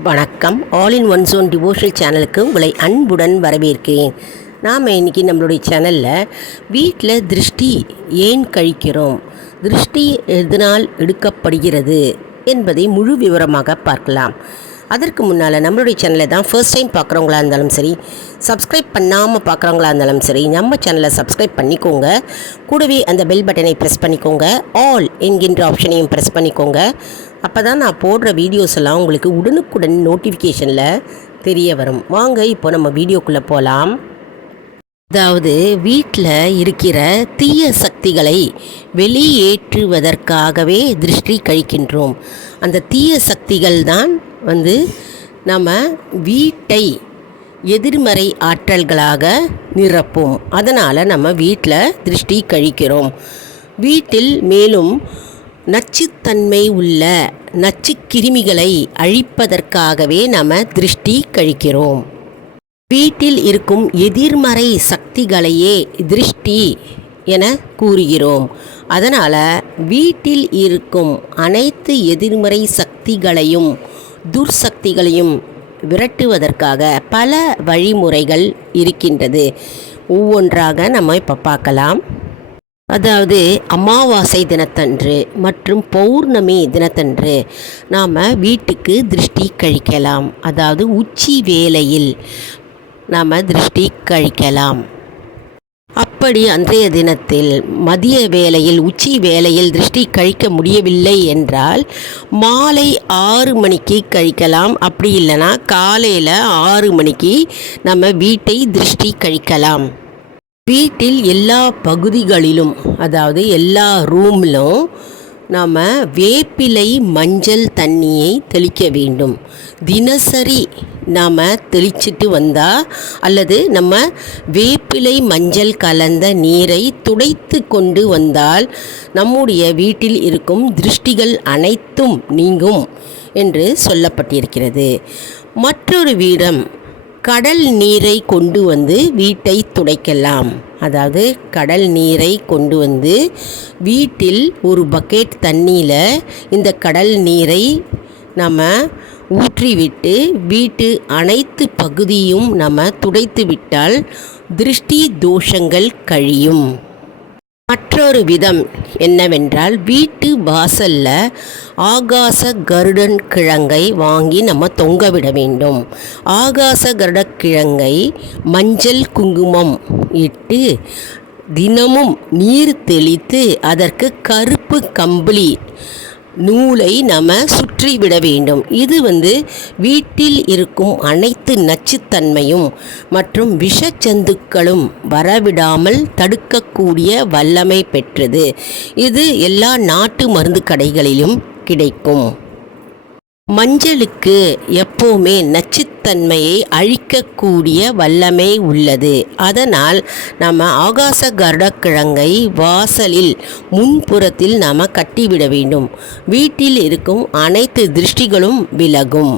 வணக்கம். All in one zone devotional சேனலுக்கு உங்களை அன்புடன் வரவேற்கிறேன். நாம் இன்றைக்கி நம்மளுடைய சேனலில் வீட்டில் திருஷ்டி ஏன் கழிக்கிறோம்? திருஷ்டி எதனால் எடுக்கப்படுகிறது என்பதை முழு விவரமாக பார்க்கலாம். அதற்கு முன்னால் நம்மளுடைய சேனலை தான் ஃபர்ஸ்ட் டைம் பார்க்குறவங்களா இருந்தாலும் சரி சப்ஸ்கிரைப் பண்ணாமல் பார்க்குறவங்களா இருந்தாலும் சரி நம்ம சேனலை சப்ஸ்கிரைப் பண்ணிக்கோங்க. கூடவே அந்த பெல் பட்டனை ப்ரெஸ் பண்ணிக்கோங்க. ஆல் என்கின்ற ஆப்ஷனையும் ப்ரெஸ் பண்ணிக்கோங்க. அப்போ தான் நான் போடுற வீடியோஸ் எல்லாம் உங்களுக்கு உடனுக்குடன் நோட்டிஃபிகேஷனில் தெரிய வரும். வாங்க இப்போ நம்ம வீடியோக்குள்ளே போகலாம் அதாவது வீட்டில் இருக்கிற தீய சக்திகளை வெளியேற்றுவதற்காகவே திருஷ்டி கழிக்கின்றோம். அந்த தீய சக்திகள் தான் வந்து நம்ம வீட்டை எதிர்மறை ஆற்றல்களாக நிரப்பும். அதனால் நம்ம வீட்டில் திருஷ்டி கழிக்கிறோம். வீட்டில் மேலும் நச்சுத்தன்மை உள்ள நச்சு கிருமிகளை அழிப்பதற்காகவே நம்ம திருஷ்டி கழிக்கிறோம். வீட்டில் இருக்கும் எதிர்மறை சக்திகளையே திருஷ்டி என கூறுகிறோம். அதனால் வீட்டில் இருக்கும் அனைத்து எதிர்மறை சக்திகளையும் துர்சக்திகளையும் விரட்டுவதற்காக பல வழிமுறைகள் இருக்கின்றது. ஒவ்வொன்றாக நம்ம இப்போ பார்க்கலாம். அதாவது அமாவாசை தினத்தன்று மற்றும் பௌர்ணமி தினத்தன்று நாம் வீட்டுக்கு திருஷ்டி கழிக்கலாம். அதாவது உச்சி வேளையில் நாம் திருஷ்டி கழிக்கலாம். அப்படி அன்றைய தினத்தில் மதிய வேளையில் உச்சி வேளையில் திருஷ்டி கழிக்க முடியவில்லை என்றால் மாலை ஆறு மணிக்கு கழிக்கலாம். அப்படி இல்லைன்னா காலையில் ஆறு மணிக்கு நம்ம வீட்டை திருஷ்டி கழிக்கலாம். வீட்டில் எல்லா பகுதிகளிலும் அதாவது எல்லா ரூம்லும் நாம் வேப்பிலை மஞ்சள் தண்ணியை தெளிக்க வேண்டும். தினசரி நாம் தெளிச்சிட்டு வந்தால் அல்லது நம்ம வேப்பிலை மஞ்சள் கலந்த நீரை துடைத்து கொண்டு வந்தால் நம்முடைய வீட்டில் இருக்கும் திருஷ்டிகள் அனைத்தும் நீங்கும் என்று சொல்லப்பட்டிருக்கிறது. மற்றொரு வீடம் கடல் நீரை கொண்டு வந்து வீட்டை துடைக்கலாம். அதாவது கடல் நீரை கொண்டு வந்து வீட்டில் ஒரு பக்கெட் தண்ணியில் இந்த கடல் நீரை நம்ம ஊற்றிவிட்டு வீட்டு அனைத்து பகுதியும் நம்ம துடைத்து விட்டால் திருஷ்டி தோஷங்கள் கழியும். மற்றொரு விதம் என்னவென்றால் வீட்டு வாசல்ல ஆகாச கருடன் கிழங்கை வாங்கி நம்ம தொங்க விட வேண்டும். ஆகாச கருட கிழங்கை மஞ்சள் குங்குமம் இட்டு தினமும் நீர் தெளித்து அதற்கு கருப்பு கம்பளி நூலை நம்ம சுற்றிவிட வேண்டும். இது வந்து வீட்டில் இருக்கும் அனைத்து நச்சுத்தன்மையும் மற்றும் விஷச்சந்துக்களும் வரவிடாமல் தடுக்கக்கூடிய வல்லமை பெற்றது. இது எல்லா நாட்டு மருந்து கடைகளிலும் கிடைக்கும். மஞ்சளுக்கு எப்போவுமே நச்சுத்தன்மையை அழிக்கக்கூடிய வல்லமை உள்ளது. அதனால் நம்ம ஆகாச கருடக்கிழங்கை வாசலில் முன்புறத்தில் நாம் கட்டிவிட வேண்டும். வீட்டில் இருக்கும் அனைத்து திருஷ்டிகளும் விலகும்.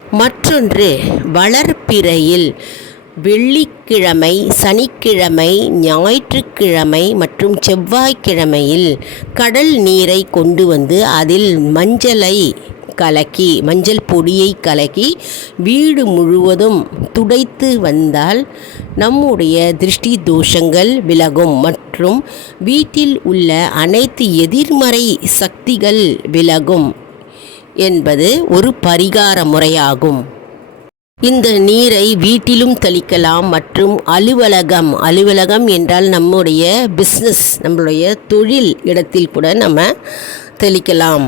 மற்றொன்று வளர்ப்பிறையில் வெள்ளிக்கிழமை சனிக்கிழமை ஞாயிற்றுக்கிழமை மற்றும் செவ்வாய்க்கிழமையில் கடல் நீரை கொண்டு வந்து அதில் மஞ்சளை கலக்கி மஞ்சள் பொடியை கலக்கி வீடு முழுவதும் துடைத்து வந்தால் நம்முடைய திருஷ்டி தோஷங்கள் விலகும். மற்றும் வீட்டில் உள்ள அனைத்து எதிர்மறை சக்திகள் விலகும் என்பது ஒரு பரிகார முறையாகும். இந்த நீரை வீட்டிலும் தெளிக்கலாம். மற்றும் அலுவலகம் அலுவலகம் என்றால் நம்முடைய பிஸ்னஸ் நம்மளுடைய தொழில் இடத்தில் கூட நம்ம தெளிக்கலாம்.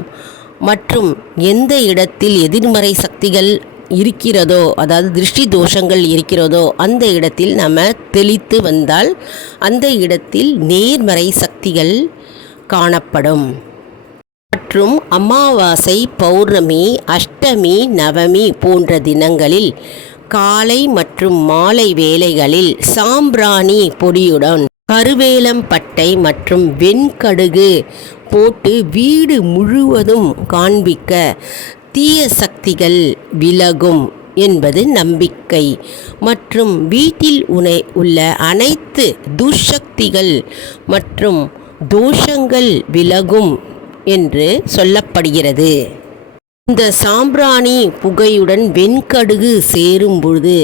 மற்றும் எந்த இடத்தில் எதிர்மறை சக்திகள் இருக்கிறதோ அதாவது திருஷ்டி தோஷங்கள் இருக்கிறதோ அந்த இடத்தில் நம்ம தெளித்து வந்தால் அந்த இடத்தில் நேர்மறை சக்திகள் காணப்படும். மற்றும் அமாவாசை பௌர்ணமி அஷ்டமி நவமி போன்ற தினங்களில் காலை மற்றும் மாலை வேலைகளில் சாம்பிராணி பொடியுடன் கருவேலம் பட்டை மற்றும் வெண்கடுகு போட்டு வீடு முழுவதும் காண்பிக்க தீய சக்திகள் விலகும் என்பது நம்பிக்கை. மற்றும் வீட்டில் உனை உள்ள அனைத்து துஷக்திகள் மற்றும் தோஷங்கள் விலகும் என்று சொல்லப்படுகிறது. இந்த சாம்பிராணி புகையுடன் வெண்கடுகு சேரும் பொழுது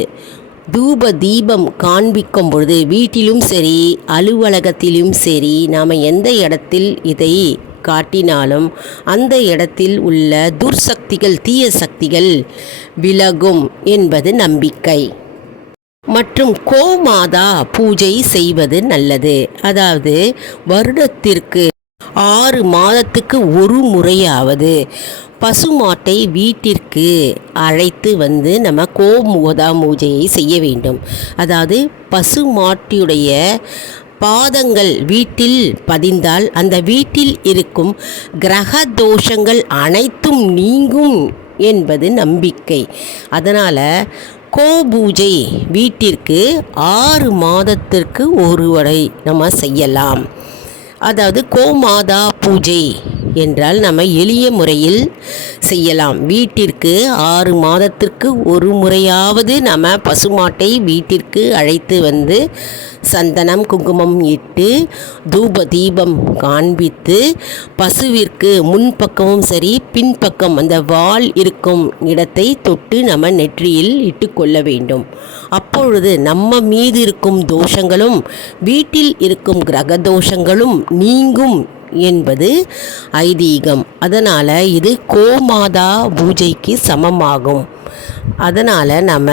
தூப தீபம் காண்பிக்கும் பொழுது வீட்டிலும் சரி அலுவலகத்திலும் சரி நாம் எந்த இடத்தில் இதை காட்டினாலும் அந்த இடத்தில் உள்ள துர்சக்திகள் தீய சக்திகள் விலகும் என்பது நம்பிக்கை. மற்றும் கோமாதா பூஜை செய்வது நல்லது. அதாவது வருடத்திற்கு ஆறு மாதத்துக்கு ஒரு முறையாவது பசுமாட்டை வீட்டிற்கு அழைத்து வந்து நம்ம கோமுகதா பூஜையை செய்ய வேண்டும். அதாவது பசுமாட்டியுடைய பாதங்கள் வீட்டில் பதிந்தால் அந்த வீட்டில் இருக்கும் கிரக தோஷங்கள் அனைத்தும் நீங்கும் என்பது நம்பிக்கை. அதனால் கோபூஜை வீட்டிற்கு ஆறு மாதத்திற்கு ஒருவரை நம்ம செய்யலாம். அதாவது கோமாதா பூஜை என்றால் நம்ம எளிய முறையில் செய்யலாம். வீட்டிற்கு ஆறு மாதத்திற்கு ஒரு முறையாவது நம்ம பசுமாட்டை வீட்டிற்கு அழைத்து வந்து சந்தனம் குங்குமம் இட்டு தூப தீபம் காண்பித்து பசுவிற்கு முன்பக்கமும் சரி பின்பக்கம் அந்த வால் இருக்கும் இடத்தை தொட்டு நம்ம நெற்றியில் இட்டுக்கொள்ள வேண்டும். அப்பொழுது நம்ம மீது இருக்கும் தோஷங்களும் வீட்டில் இருக்கும் கிரக தோஷங்களும் நீங்கும் என்பது ஐதீகம். அதனால் இது கோமாதா பூஜைக்கு சமமாகும். அதனால் நம்ம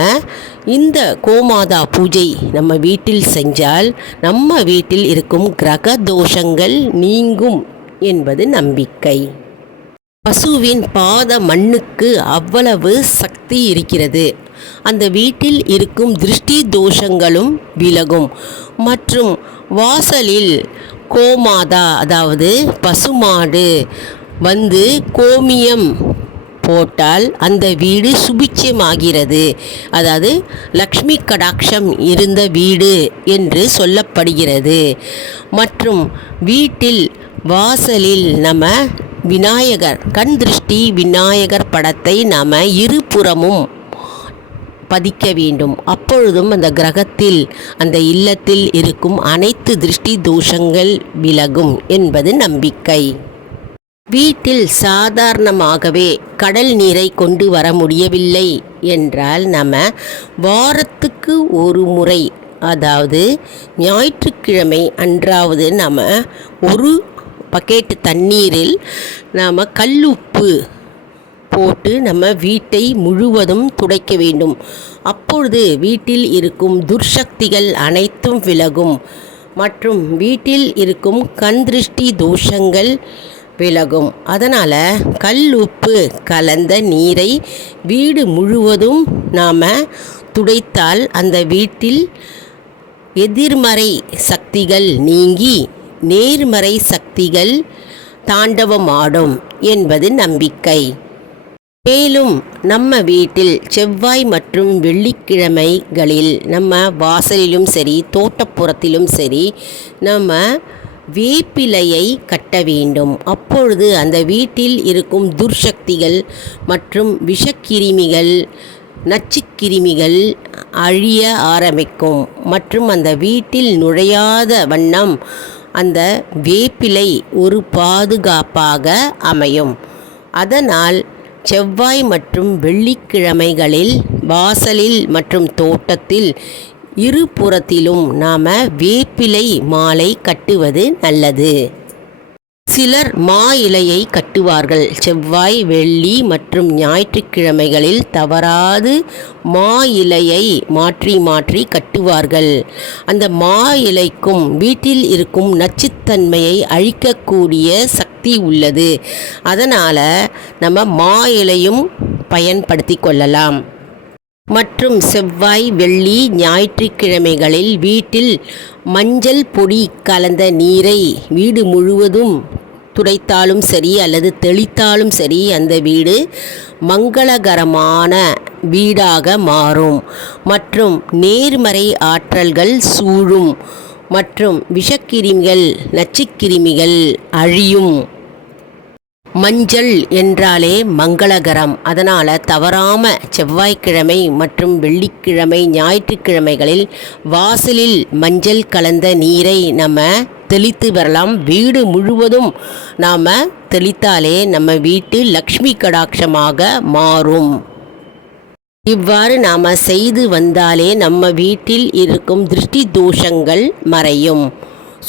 இந்த கோமாதா பூஜை நம்ம வீட்டில் செஞ்சால் நம்ம வீட்டில் இருக்கும் கிரக தோஷங்கள் நீங்கும் என்பது நம்பிக்கை. பசுவின் பாத மண்ணுக்கு அவ்வளவு சக்தி இருக்கிறது. அந்த வீட்டில் இருக்கும் திருஷ்டி தோஷங்களும் விலகும். மற்றும் வாசலில் கோமாதா அதாவது பசுமாடு வந்து கோமியம் போட்டால் அந்த வீடு சுபிட்சமாகிறது. அதாவது லக்ஷ்மி கடாட்சம் இருந்த வீடு என்று சொல்லப்படுகிறது. மற்றும் வீட்டில் வாசலில் நம்ம விநாயகர் கண் திருஷ்டி விநாயகர் படத்தை நாம் இருபுறமும் பதிக்க வேண்டும். அப்பொழுதும் அந்த கிரகத்தில் அந்த இல்லத்தில் இருக்கும் அனைத்து திருஷ்டி தோஷங்கள் விலகும் என்பது நம்பிக்கை. வீட்டில் சாதாரணமாகவே கடல் நீரை கொண்டு வர முடியவில்லை என்றால் நம்ம வாரத்துக்கு ஒரு முறை அதாவது ஞாயிற்றுக்கிழமை அன்றாவது நம்ம ஒரு பக்கெட் தண்ணீரில் நாம் கல்லுப்பு போட்டு நம்ம வீட்டை முழுவதும் துடைக்க வேண்டும். அப்பொழுது வீட்டில் இருக்கும் துர்சக்திகள் அனைத்தும் விலகும். மற்றும் வீட்டில் இருக்கும் கண் திருஷ்டி தோஷங்கள் விலகும். அதனால் கல் உப்பு கலந்த நீரை வீடு முழுவதும் நாம் துடைத்தால் அந்த வீட்டில் எதிர்மறை சக்திகள் நீங்கி நேர்மறை சக்திகள் தாண்டவமாடும் என்பது நம்பிக்கை. மேலும் நம்ம வீட்டில் செவ்வாய் மற்றும் வெள்ளிக்கிழமைகளில் நம்ம வாசலிலும் சரி தோட்டப்புறத்திலும் சரி நம்ம வேப்பிலையை கட்ட வேண்டும். அப்பொழுது அந்த வீட்டில் இருக்கும் துர்சக்திகள் மற்றும் விஷக்கிருமிகள் நச்சுக்கிருமிகள் அழிய ஆரம்பிக்கும். மற்றும் அந்த வீட்டில் நுழையாத வண்ணம் அந்த வேப்பிலை ஒரு பாதுகாப்பாக அமையும். அதனால் செவ்வாய் மற்றும் வெள்ளிக்கிழமைகளில் வாசலில் மற்றும் தோட்டத்தில் இருபுறத்திலும் நாம் வேப்பிலை மாலை கட்டுவது நல்லது. சிலர் மா இலையை கட்டுவார்கள். செவ்வாய் வெள்ளி மற்றும் ஞாயிற்றுக்கிழமைகளில் தவறாது மா இலையை மாற்றி மாற்றி கட்டுவார்கள். அந்த மா இலைக்கும் வீட்டில் இருக்கும் நச்சுத்தன்மையை அழிக்கக்கூடிய சக்தி உள்ளது. அதனால் நம்ம மா இலையும் பயன்படுத்தி கொள்ளலாம். மற்றும் செவ்வாய் வெள்ளி ஞாயிற்றுக்கிழமைகளில் வீட்டில் மஞ்சள் பொடி கலந்த நீரை வீடு முழுவதும் துடைத்தாலும் சரி அல்லது தெளித்தாலும் சரி அந்த வீடு மங்களகரமான வீடாக மாறும். மற்றும் நேர்மறை ஆற்றல்கள் சூழும். மற்றும் விஷக்கிருமிகள் நச்சுக்கிருமிகள் அழியும். மஞ்சள் என்றாலே மங்களகரம். அதனால் தவறாமல் செவ்வாய்க்கிழமை மற்றும் வெள்ளிக்கிழமை ஞாயிற்றுக்கிழமைகளில் வாசலில் மஞ்சள் கலந்த நீரை நம்ம தெளித்து வரலாம். வீடு முழுவதும் நாம் தெளித்தாலே நம்ம வீட்டு லக்ஷ்மி கடாட்சமாக மாறும். இவ்வாறு நாம் செய்து வந்தாலே நம்ம வீட்டில் இருக்கும் திருஷ்டி தோஷங்கள் மறையும்.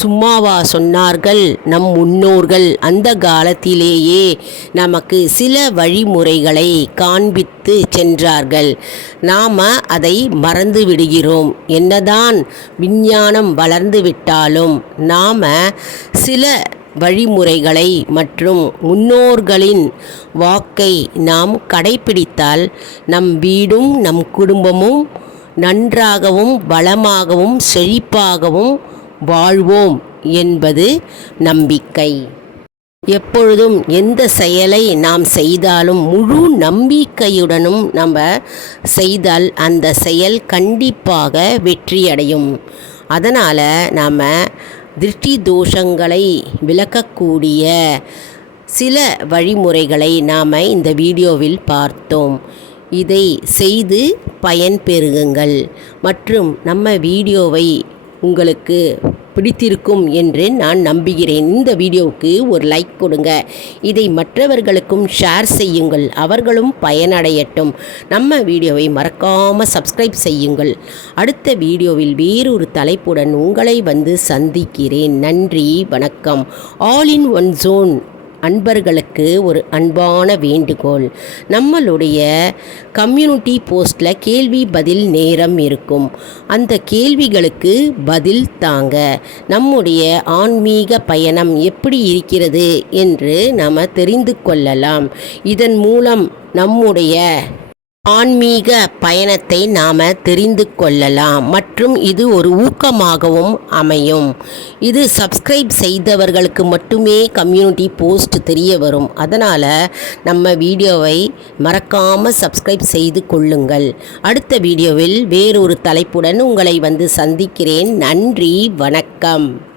சும்மாவா சொன்னார்கள் நம் முன்னோர்கள். அந்த காலத்திலேயே நமக்கு சில வழிமுறைகளை காண்பித்து சென்றார்கள். நாம் அதை மறந்து விடுகிறோம். என்னதான் விஞ்ஞானம் வளர்ந்து விட்டாலும் நாம் சில வழிமுறைகளை மற்றும் முன்னோர்களின் வாக்கை நாம் கடைபிடித்தால் நம் வீடும் நம் குடும்பமும் நன்றாகவும் வளமாகவும் செழிப்பாகவும் வாழ்வோம் என்பது நம்பிக்கை. எப்பொழுதும் எந்த செயலை நாம் செய்தாலும் முழு நம்பிக்கையுடனும் நம்ம செய்தால் அந்த செயல் கண்டிப்பாக வெற்றியடையும். அதனால் நாம் திருஷ்டி தோஷங்களை விளக்கக்கூடிய சில வழிமுறைகளை நாம் இந்த வீடியோவில் பார்த்தோம். இதை செய்து பயன் பெறுகுங்கள் மற்றும் நம்ம வீடியோவை உங்களுக்கு பிடித்திருக்கும் என்று நான் நம்புகிறேன். இந்த வீடியோவுக்கு ஒரு லைக் கொடுங்க. இதை மற்றவர்களுக்கும் ஷேர் செய்யுங்கள். அவர்களும் பயனடையட்டும். நம்ம வீடியோவை மறக்காமல் சப்ஸ்கிரைப் செய்யுங்கள். அடுத்த வீடியோவில் வேறொரு தலைப்புடன் உங்களை வந்து சந்திக்கிறேன். நன்றி வணக்கம். ஆல் இன் ஒன் ஜோன் அன்பர்களுக்கு ஒரு அன்பான வேண்டுகோள். நம்மளுடைய கம்யூனிட்டி போஸ்டில் கேள்வி பதில் நேரம் இருக்கும். அந்த கேள்விகளுக்கு பதில் தாங்க. நம்முடைய ஆன்மீக பயணம் எப்படி இருக்கிறது என்று நாம் தெரிந்து கொள்ளலாம். இதன் மூலம் நம்முடைய ஆன்மீக பயணத்தை நாம் தெரிந்து கொள்ளலாம் மற்றும் இது ஒரு ஊக்கமாகவும் அமையும். இது சப்ஸ்கிரைப் செய்தவர்களுக்கு மட்டுமே கம்யூனிட்டி போஸ்ட் தெரிய வரும். அதனால் நம்ம வீடியோவை மறக்காமல் சப்ஸ்கிரைப் செய்து கொள்ளுங்கள். அடுத்த வீடியோவில் வேறொரு தலைப்புடன் உங்களை வந்து சந்திக்கிறேன். நன்றி வணக்கம்.